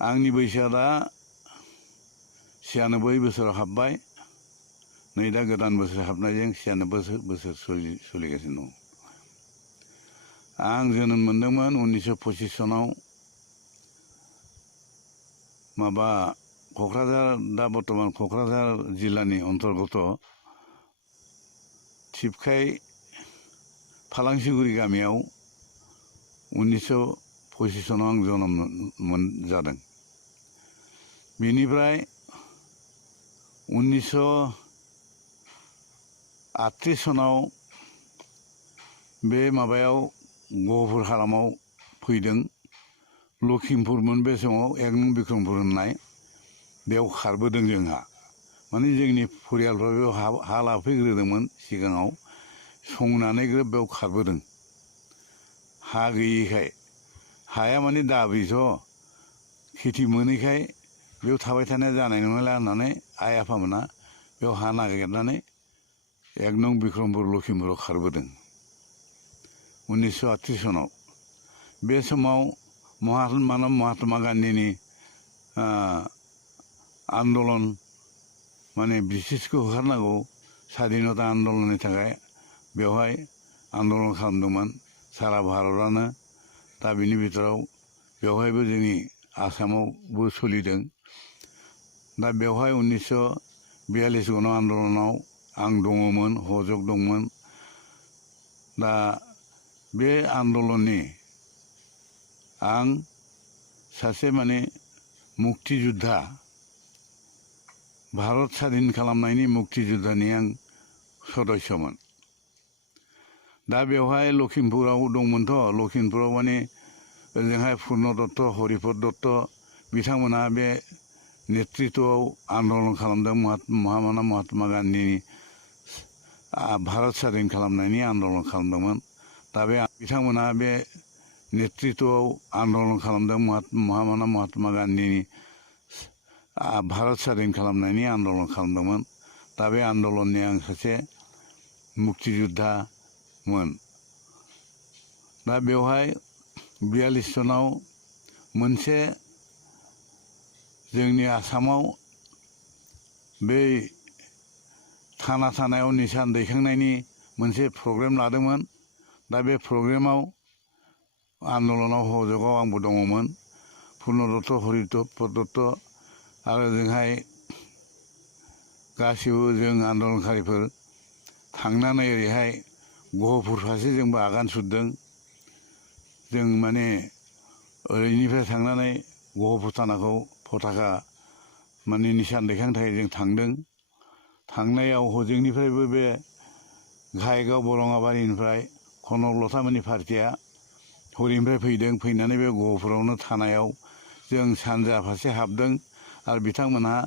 आंनि बैसोआ दा 96 बोसोराव हाबबाय। नै दा गोदान बोसोर हाबनायजों 96 बोसोर सोलिगासिनो दं। आं जोनोम मोनदोंमोन 1925 सनाव माबा क'क्राझार, दा बर्तमान क'क्राझार जिल्लानि अन्तर्गत थिपखाय फालांसिगुरि गामियाव 1925 सनाव आं जोनोम जादों। बेनिफ्राय 1938 सनाव बे माबायाव गहपुर हालामाव फैदों। लखिमपुरमोन बे समाव, 1 नं बिक्रमपुर होननाय, बेयाव खारबोदों जोंहा। माने जोंनि फरियालफ्रा बेयाव हा लाफैग्रोदोंमोन सिगाङाव, संनानै ग्रोब बेयाव खारबोदों। हा गैयैखाय, हाया माने दाबिथ', खेथि मोनैखाय बेयाव थाबाय थानाया जानाय नङाला होननानै आइ आफामोना बेयाव हा नागिरनानै 1 नं बिक्रमपुर लखिमपुराव खारबोदों 1938 सनाव। बे समाव महात्मा गान्धीनि आन्दलन, माने ब्रिटिशखौ होखारनांगौ स्वाधीनता आन्दलननि थाखाय बेवहाय आन्दलन खालामदोंमोन सारा भारतआनो। दा बिनि बिथोराव बेवहायबो जोंनि आसामावबो सोलिदों। दा बेवहाय 1942 गण आन्दलनाव आं दङमोन, हजक दंमोन। दा बे आन्दलननि आं सासे माने मुक्तियुद्धा, भारत स्वाधीन खालामनायनि मुक्तियुद्धानि आं सदस्यमोन। दा बेवहाय लखिमपुराव दंमोनथ', लखिमपुराव माने ओजोंहाय पुर्न दत्त, हरिपद दत्त बिथांमोना बे नेतृत्वआव आन्दलन खालामदों महात्मा गान्धीनि भारत स्वाधीन खालामनायनि आन्दलन खालामदोंमोन। दा बे बिथांमोना बे नेतृत्वआव आन्दलन खालामदों महात्मा गान्धीनि भारत स्वाधीन खालामनायनि आन्दलन खालामदोंमोन। दा बे आन्दलननि आं सासे मुक्तियुद्धामोन। दा बेवहाय 42 सनाव मोनसे जोंनि आसामाव बे थानायाव निसान दैखांनायनि मोनसे प्रग्राम लादोंमोन। दा बे प्रग्रामाव आन्दलनाव हजकाव आंबो दङमोन। पुर्न दत्त, हरिपद दत्त आरो जोंहाय गासिबो जों आन्दलनकारिफोर थांनानै ओरैहाय गहपुर फारसे जोंबो आगान सुरदों। जों माने ओरैनिफ्राय थांनानै गहपुर थानाखौ पताका माने निसान दैखांनो थाखाय जों थांदों। थांनायाव हजोंनिफ्रायबो बे घाइगाव बरङाबारिनिफ्राय कनक लथामोननि पार्टिया हरैनिफ्राय फैदों। फैनानै बे गहपुरावनो थानायाव जों सानजा फारसे हाबदों आरो बिथांमोनहा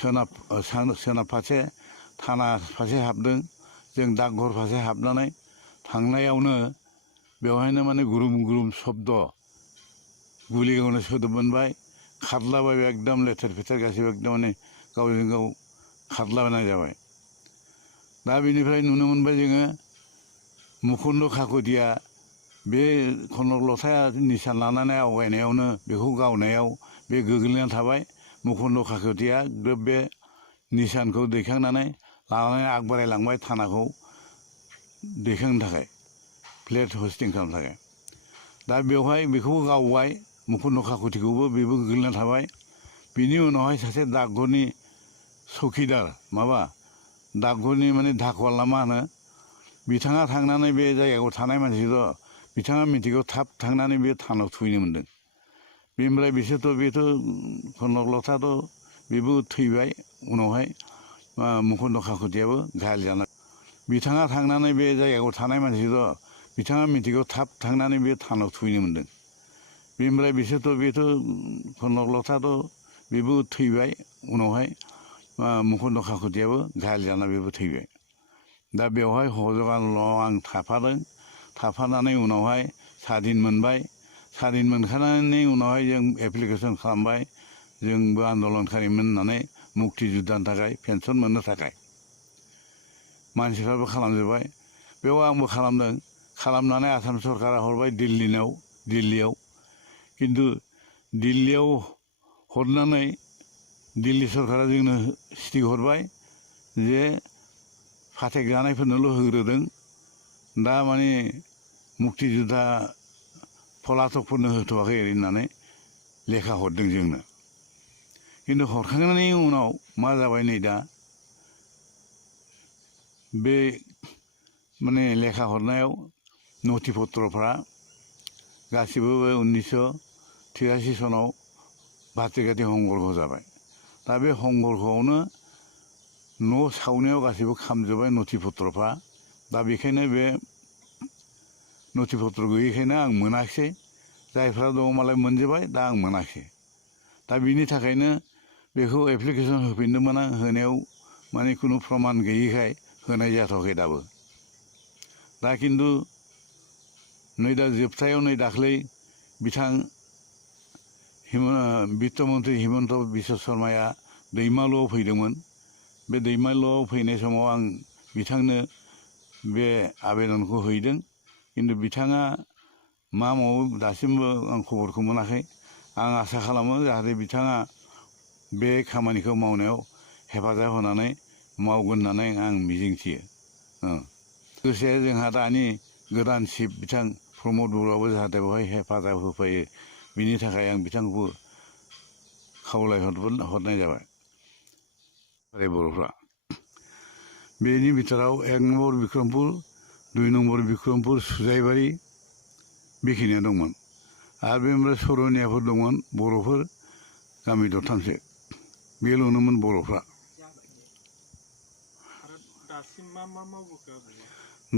सोनाब फारसे थाना फारसे हाबदों। जों डाकघर फारसे हाबनानै थांनायावनो बेवहायनो माने गुरुम गुरुम शब्द, गुलि गावनाय सोदोब मोनबाय। खारलाबायबाय, एकदम लेथेर फेथेर गासैबो एकदम माने गावजों गाव खारलाबायनाय जाबाय। दा बेनिफ्राय नुनो मोनबाय जोङो मुकुन्द काकतिया बे कनक लथाया निसान लानानै आवगायनायावनो बेखौ गावनायाव बे गोग्लैनानै थाबाय। मुकुन्द काकतिया ग्रोब बे निसानखौ दैखांनानै लानानै आग बारायलांबाय थानाखौ दैखांनो थाखाय, फ्लेग हस्टिं खालामनो थाखाय। दा बेवहाय बेखौबो गावबाय, मुकुन्द काकतिखौबो, बेबो गोग्लैना थाबाय। बिनि उनावहाय सासे डाकघरनि चौकिदार, माबा डाकघरनि माने धाकवाल ना मा होनो, बिथाङा थांनानै बे जायगायाव थानाय मानसिखौ बिथाङा मिथिगौ, थाब थांनानै बे थानाव थुहैनो मोन्दों। बेनिफ्राय बिसोरथ' बेथ' कनक लथाथ' बेबो थैबाय उनावहाय, मुकुन्द काकतियाबो घायल जाना। बिथाङा थांनानै बे जायगायाव थानाय मानसिखौ बिथाङा मिथिगौ, थाब थांनानै बे थानाव थुहैनो मोन्दों। बेनिफ्राय बिसोरथ' बेथ' कनक लथाथ' बेबो थैबाय उनावहाय, मुकुन्द काकतियाबो घायल जाना बेबो थैबाय। दा बेवहाय हजकालाव आं थाफानानै उनावहाय स्वाधीन मोनबाय। स्वाधीन मोनखांनायनि उनावहाय जों एप्लिकेसन खालामबाय, जोंबो आन्दलनकारिमोन होननानै मुक्तियुद्धानि थाखाय पेन्सन मोननो थाखाय। मानसिफ्राबो खालामजोब्बाय। बेयाव आंबो खालामदों। खालामनानै आसाम सरकारा हरबाय दिल्लीयाव खिन्थु दिल्लीयाव हरनानै दिल्ली सरकारा जोंनो सिटिक हरबाय जे फाथेक जानायफोरनोल' होग्रोदों दा माने मुक्तिजुद्धा पलातकफोरनो होथ'वाखै होननानै लेखा हरदों जोंनो खिन्थु हरखांनायनि उनाव मा जाबाय नै दा बे माने लेखा हरनायाव नथि पत्रफ्रा गासिबो 1983 सनाव भातृघाटी हंगरख जाबाय दा बे हंगरखआवनो न' सावनायाव गासिबो खामजोब्बाय नथि पत्रफ्रा दा बेखायनो बे नथि पत्र गैयैखायनो आं मोनाखिसै जायफ्रा दङ मालाय मोनजोब्बाय दा आं मोनाखिसै दा बिनि थाखायनो बेखौ एप्लिकेसन होफिनदोंमोन आं होनायाव माने खुनु प्रमान गैयैखाय होनाय जाथ'वाखै दाबो दा खिन्थु नै दा जोबथायाव नै दाख्लै बिथां बित्त मन्त्रि हिमन्त बिश्व शर्माया दैमालुआव फैदोंमोन बे दैमालुआव फैनाय समाव आं बिथांनो बे आवेदनखौ हैदों खिन्थु बिथाङा मा मावो दासिमबो आं खबरखौ मोनाखै आं आसा खालामो जाहाथे बिथाङा बे खामानिखौ मावनायाव हेफाजाब होनानै मावगोन होननानै आं मिजिंथियो लोगोसे जोंहा दानि गोदान चिफ बिथां प्रमद बर'आबो जाहाथे बेवहाय हेफाजाब होफायो बिनि थाखाय आं बिथांखौ खावलायहरनाय जाबाय बर'फ्रा बेनि बिथोराव 1 नम्बर बिक्रमपुर 2 नम्बर बिक्रमपुर सुजाइबारि बेखिनिया दंमोन आरो बेनिफ्राय सरनियाफोर दंमोन बर'फोर गामि दरथामसो बेल'नोमोन बर'फ्रा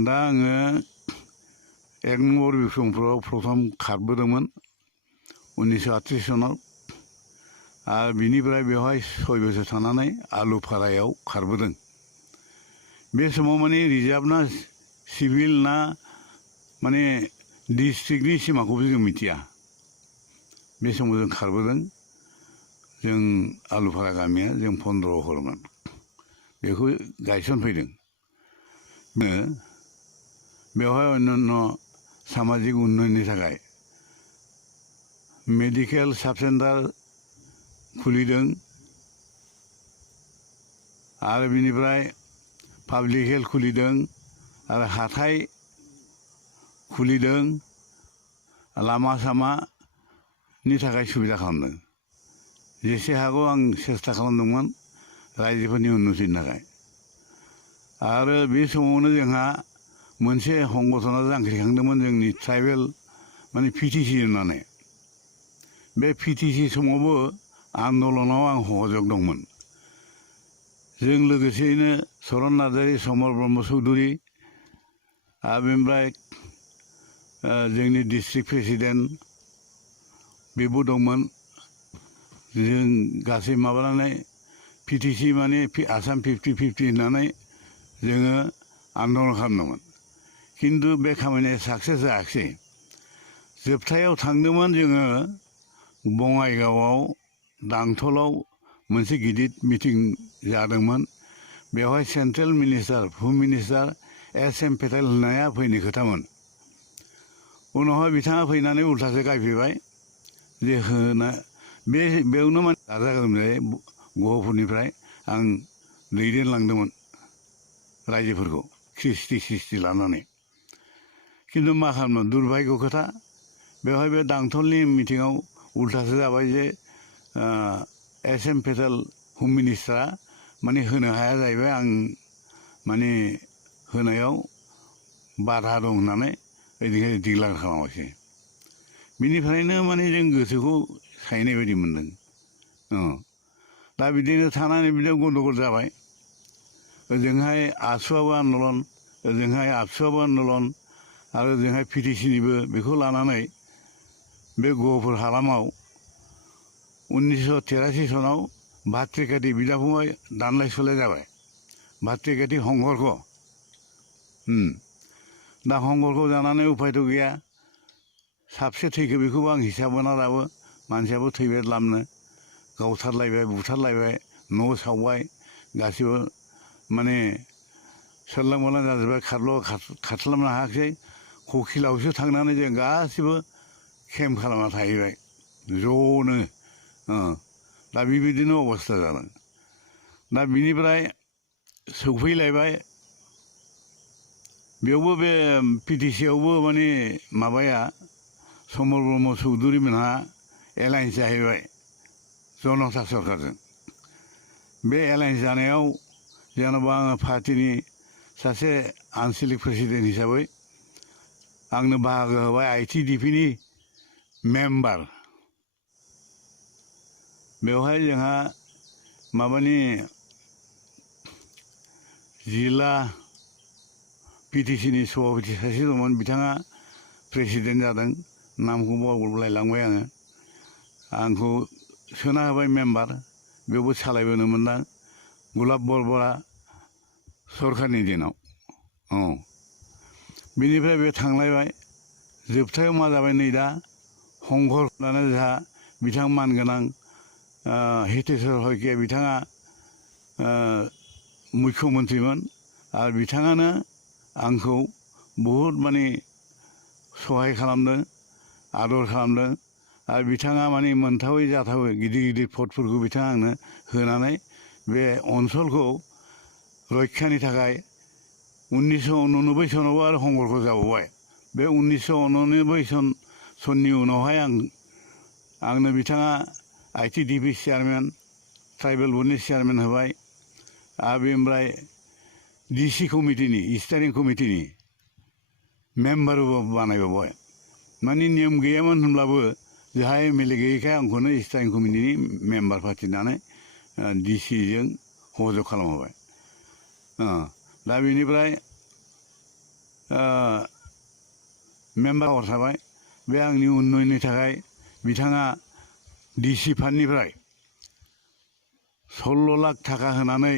दा आङो 1 नम्बर बिक्रमपुराव प्रथम खारबोदोंमोन 1938 सनाव आरो बिनिफ्राय बेवहाय 6 बोसोर थानानै आलुफारायाव खारबोदों बे समाव माने रिजार्भ ना सिभिल ना माने डिस्ट्रिक्टनि सिमाखौबो जों मिथिया बे समाव जों खारबोदों जों आलुफारा गामिया जों 15 हरमोन बेखौ गायसनफैदों बेवहाय अन्यान्य सामाजिक उन्नयननि थाखाय मेडिकेल साब सेन्टार खुलिदों आरो बिनिफ्राय पाब्लिक हेल्थ खुलिदों आरो हाथाय खुलिदों लामा सामानि थाखाय सुबिदा खालामदों जेसे हागौ आं सेस्था खालामदोंमोन रायजोफोरनि उन्नतिनि थाखाय आरो बे समावनो जोंहा मोनसे संगठना जांख्रिखांदोंमोन जोंनि ट्राइबेल माने पिटिसि होननानै बे पिटिसि समावबो आन्दलनाव आं सहयोग दंमोन जों लोगोसेयैनो चरन नार्जारि समर ब्रह्म चौधुरि आरो बेनिफ्राय जोंनि डिस्ट्रिक्ट प्रेसिडेन्ट बेबो दंमोन जों गासै माबानानै पिटिसि माने आसाम 50-50 होननानै जोङो आन्दलन खालामदोंमोन खिन्थु बे खामानिया साक्सेस जायाखिसै जोबथायाव थांदोंमोन जोङो बङाइगावआव दांथलाव मोनसे गिदिर मिटिं जादोंमोन बेवहाय सेन्ट्रेल मिनिस्टार होम मिनिस्टार SM पेटेल होननाया फैनो खोथामोन उनावहाय बिथाङा फैनानै उल्थासो गायफैबाय जे बेयावनो माने गाजा गोमजायै गहपुरनिफ्राय आं दैदेनलांदोंमोन रायजोफोरखौ ख्रिस्टि लानानै खिन्थु मा खालामनो दुर्भाग्य खोथा बेवहाय बे दांथलनि मिटिङाव उल्थासो जाबाय जे SM पेटेल होम मिनिस्टारा माने होनो हाया जाहैबाय आं माने होनायाव बाधा दं होननानै ओइदिनखालि डिक्लार खालामाखिसै बिनिफ्रायनो माने जों गोसोखौ सायनाय बायदि मोन्दों दा बिदिनो थानानै बिदिनो गन्दगल जाबाय ओजोंहाय आसुआबो आन्दलन ओजोंहाय आबसुआबो आन्दलन आरो ओजोंहाय पिटिसिनिबो बेखौ लानानै बे गहपुर हालामाव 1983 सनाव भातृघाटी बिदा फंबाय दानलाय सुलाय जाबाय भातृघाटी हंगरख दा हंगरख जानानै उपायथ' गैया साबसे थैखो बेखौबो आं हिसाब मोना दाबो मानसियाबो थैबाय लामनो गावथारलायबाय बुथारलायबाय न' सावबाय गासिबो माने सोरलां मोरलां जाजोब्बाय खारस्लाबनो हायाखिसै ककिलावसो थांनानै जों गासिबो केम्प खालामना थाहैबाय ज'नो दा बेबायदिनो अबस्था जादों दा बिनिफ्राय सौफैलायबाय बेयावबो बे पिटिसियावबो माने माबाया समर ब्रह्म चौधुरिमोनहा एलायन्स जाहैबाय जनता सरकारजों बे एलायन्स जानायाव जेन'बा आङो पार्टिनि सासे आनसलिक प्रेसिडेन्ट हिसाबै आंनो बाहागो होबाय ITDPनि मेम्बार बेवहाय जोंहा माबानि जिल्ला पिटिसिनि सभापति सासे दंमोन बिथाङा प्रेसिडेन्ट जादों नामखौ बावलायलांबाय आंखौ सोना होबाय मेम्बार बेयावबो सालायबोनो मोनदां गुलाब बरबरा सरकारनि दिनाव बिनिफ्राय बे थांलायबाय जोबथायाव मा जाबाय नै दा हंकर दाना जोंहा बिथां मानगोनां हितेश्वर शइकिया बिथाङा मुख्यमन्त्रिमोन आरो बिथाङानो आंखौ बहुद माने सहाय खालामदों आदर खालामदों आरो बिथाङा माने मोनथावै जाथावै गिदिर गिदिर पदफोरखौ बिथाङा आंनो होनानै बे ओनसोलखौ रैखानि थाखाय 1989 सनावबो आरो हंकरखौ जाबावबाय बे 1989 सननि उनावहाय आंनो बिथाङा ITDP चेयारमेन ट्राइबेल बर्डनि चेयारमेन होबाय आरो बेनिफ्राय DC कमिटिनि स्टारिं कमिटिनि मेम्बारबो बानायबावबाय माने नियम गैयामोन होनब्लाबो जोंहा MLA गैयैखाय आंखौनो स्टारिं कमिटिनि मेम्बार फाथिनानै DCजों सहजग खालामहोबाय दा बेनिफ्राय मेम्बार थाबाय बे आंनि उन्नयननि थाखाय बिथाङा DC फान्डनिफ्राय 16 लाख थाखा होनानै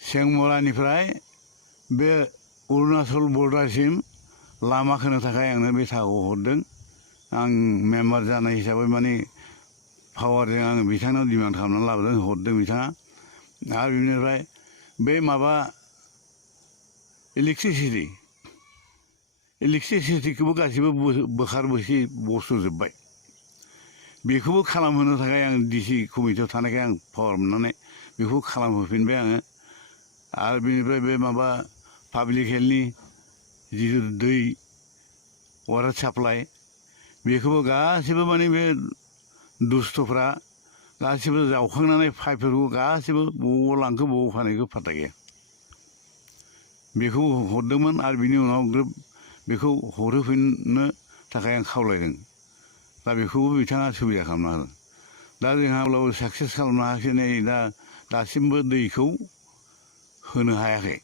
सेंमरानिफ्राय बे अरुणाचल बर्डारसिम लामा खोनो थाखाय आंनो बे थाखाखौ हरदों आं मेम्बार जानाय हिसाबै माने पावारजों आङो बिथांनाव डिमान्ड खालामनानै लाबोदों हरदों बिथाङा आरो बेनिफ्राय बे माबा इलेक्ट्रिसिटिखौबो गासिबो बोखारबोसि बस'जोब्बाय बेखौबो खालामहोनो थाखाय आं DC कमिटियाव थानायखाय आं पावार मोननानै बेखौ खालामहोफिनबाय आङो आरो बेनिफ्राय बे माबा पाब्लिक हेल्थनि जिथु दै वाटार साप्लाइ बेखौबो गासिबो माने बे दुस्थ'फ्रा गासिबो जावखांनानै पाइपफोरखौ गासिबो बबाव लांखो बबाव फानहैखो फात्ता गैया बेखौ हरदोंमोन आरो बिनि उनाव ग्रोब बेखौ हरहोफिननो थाखाय आं खावलायदों दा बेखौबो बिथाङा सुबिदा खालामना होदों दा जोंहा अब्लाबो साक्सेस खालामनो हायाखै नै दासिमबो दैखौ होनो हायाखै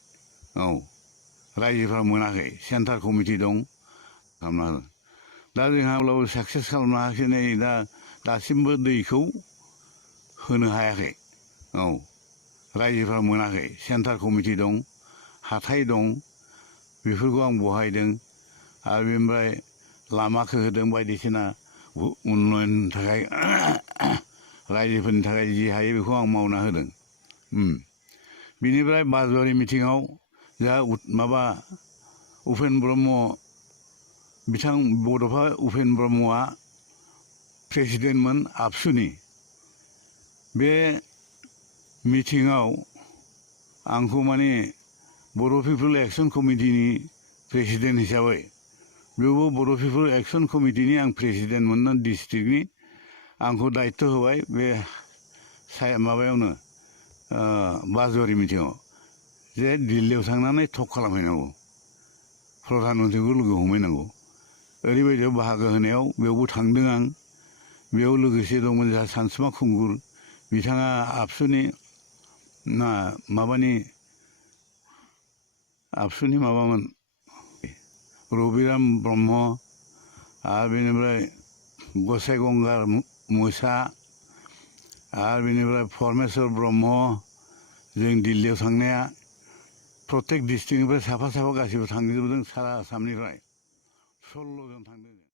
रायजोफ्रा मोनाखै सेन्टार कमिटि दं खालामना होदों दा जोंहा अब्लाबो साक्सेस खालामनो हायाखै नै दासिमबो दैखौ होनो हायाखै रायजोफ्रा मोनाखै सेन्टार कमिटि दं हाथाइ दं बेफोरखौ आं बहायदों आरो बेनिफ्राय लामाखौ होदों बायदिसिना उन्नयननि थाखाय रायजोफोरनि थाखाय जि हायो बेखौ आं मावना होदों बिनिफ्राय बासबारि मिटिङाव जोंहा माबा उपेन ब्रह्म बिथां बड'फा उपेन ब्रह्मआ प्रेसिडेन्टमोन आबसुनि बे मिटिङाव आंखौ माने बर' पिपल एक्सन कमिटिनि प्रेसिडेन्ट हिसाबै बेयावबो बर' पिपल एक्सन कमिटिनि आं प्रेसिडेन्टमोन डिस्ट्रिक्टनि आंखौ दायित्व होबाय बे माबायावनो बासबारि मिटिङाव जे दिल्लीयाव थांनानै टक खालामहैनांगौ प्रधान मन्त्रिखौ लोगो हमहैनांगौ ओरैबायदियाव बाहागो होनायाव बेयावबो थांदों आं बेयाव लोगोसे दंमोन जोंहा सानसुमा खुंगुर बिथाङा आबसुनि आबसुनि माबामोन रबिराम ब्रह्म आरो बेनिफ्राय गसाइ गंगार मोसा आरो बेनिफ्राय परमेश्वर ब्रह्म जों दिल्लीयाव थांनाया प्रत्येक डिस्ट्रिक्टनिफ्राय साफा साफा गासिबो थांजोबदों सारा आसामनिफ्राय 16 जन थांदों।